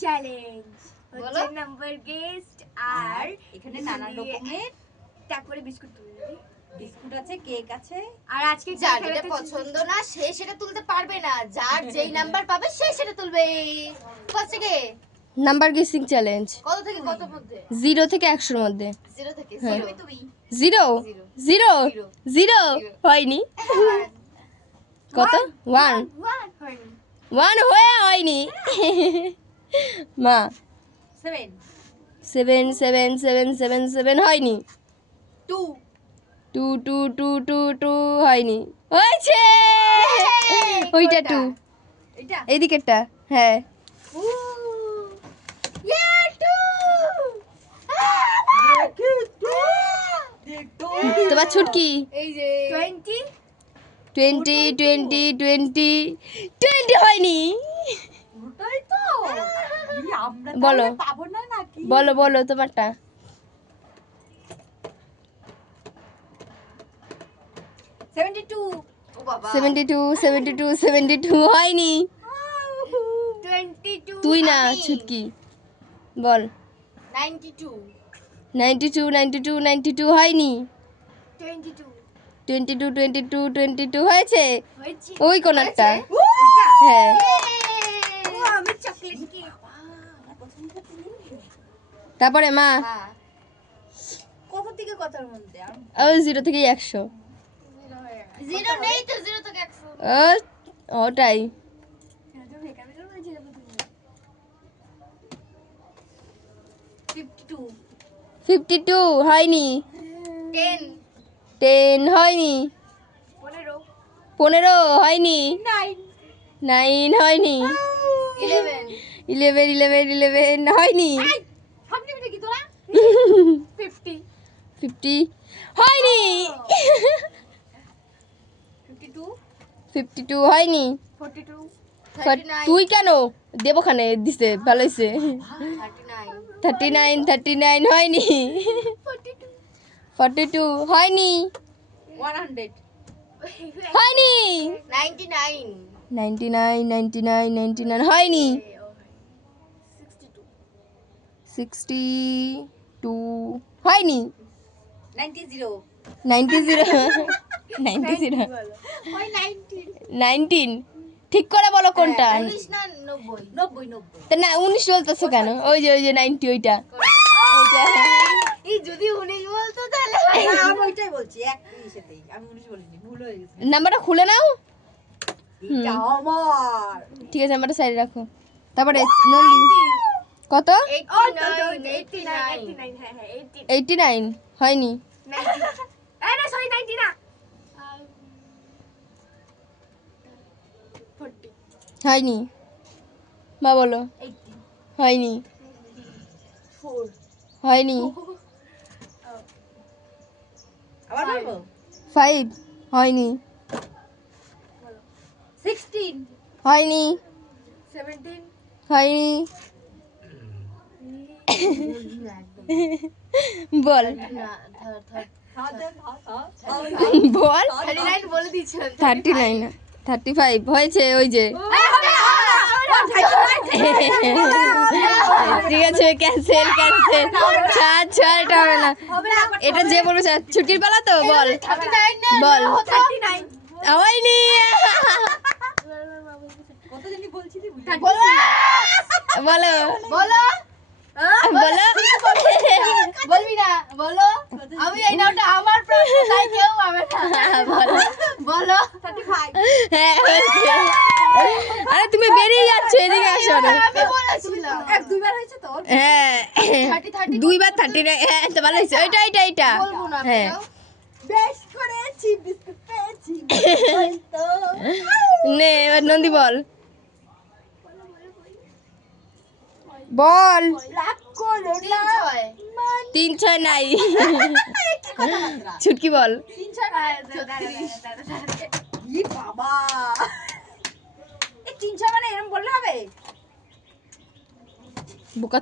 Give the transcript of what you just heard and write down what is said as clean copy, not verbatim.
Challenge হচ্ছে number guest আর এখানে নানা রকমের তারপরে বিস্কুট তুলবে বিস্কুট আছে কেক আছে আর আজকে যার যেটা পছন্দ না সে সেটা তুলতে পারবে না যার যেই নাম্বার পাবে সে সেটা তুলবে ফার্স্টে কে নাম্বার গেসিং চ্যালেঞ্জ কত থেকে কত মধ্যে 0 থেকে 100 এর মধ্যে 0 থেকে হ্যাঁ। 0 তুমি 0 0 হয়নি কত 1 1 হয়নি মা 7 7 7 7 7 7 হয়নি 2 2 2 2 2 2 হয়নি হয়েছে ওইটা 2 এটা এইদিকেরটা হ্যাঁ তোমার ছুটকি এই যে 20 20 হয়নি ওটাই তো আমরা বলো। তাহলে পাবো না নাকি বলো তোমারটা 72 ও বাবা 72 হয়নি 22 তুই না আমি। ছুটকি বল 92 92 হয়নি 22 হয়েছে হয়েছে ওই কোনারটা হয়েছে? হ্যাঁ ও আমি চকলেট কেক তারপরে মা হ্যাঁ কত থেকে কতর মধ্যে আর ওই 0 থেকে 100 0 নেই তো 0 থেকে 100 ওটাই 52 হয়নি 10 10 হয়নি 15 হয়নি 9 হয়নি 11 11 হয়নি সামনে মিটে কি তোরা 50 হয়নি 52 52 হয়নি 42 তুই কেন দেবখানে দিছে ভালো হয়েছে 39 হয়নি 42 হয়নি 100 হয়নি 99 99 হয়নি 62 হয়নি 90 90 ওই 19 ঠিক করে বলো কোনটা 19 না 90 তা না 19 বলতেছো কেন ওই যে 90 ওইটা এই যদি 19 বলতো তাহলে আমি ওইটাই বলছি এক সাথেই আমি 19 বলিনি ভুল হয়ে গেছে নাম্বারটা খুলে নাও এটা আমার ঠিক আছে নাম্বারটা সাইডে রাখো তারপরে নন্দি কত 89 হ্যাঁ 89 হয়নি 90 আরে সরি 90 না 40 হয়নি মা বলো 80 হয়নি 4 হয়নি আবার বলবো 5 হয়নি 16 হয়নি 17 হয়নি বল বল 39 বলে দিয়েছিলাম 39 35 হয়েছে ওই যে ঠিক আছে ক্যান্সেল ছাড় এটা হবে না এটা যে বলবো ছুটির বেলা তো বল 39 না বল 39 হয়নি কত জানি বলছিলি বলো বলো বলো বলবি না বলো আমি এই নামটা আমার প্রশ্ন তাই কেউ পাবে না বলো বলো 35 হ্যাঁ হয়েছে। আরে তুমি বেরিয়ে যাচ্ছ এদিকে আসো না আমি বলেছিলাম এক দুইবার হয়েছে তো হ্যাঁ 30 দুইবার 39 হ্যাঁ তো ভালো হয়েছে এটা বলবো না হ্যাঁ বেশ করেছি বিস্কুট পেয়েছি তো নে এবার নন্দী বল বল রাগ করো না 3-6 নাই ছুটকি বল 3 ই বাবা এই 3 মানে এরকম বললে হবে বোকা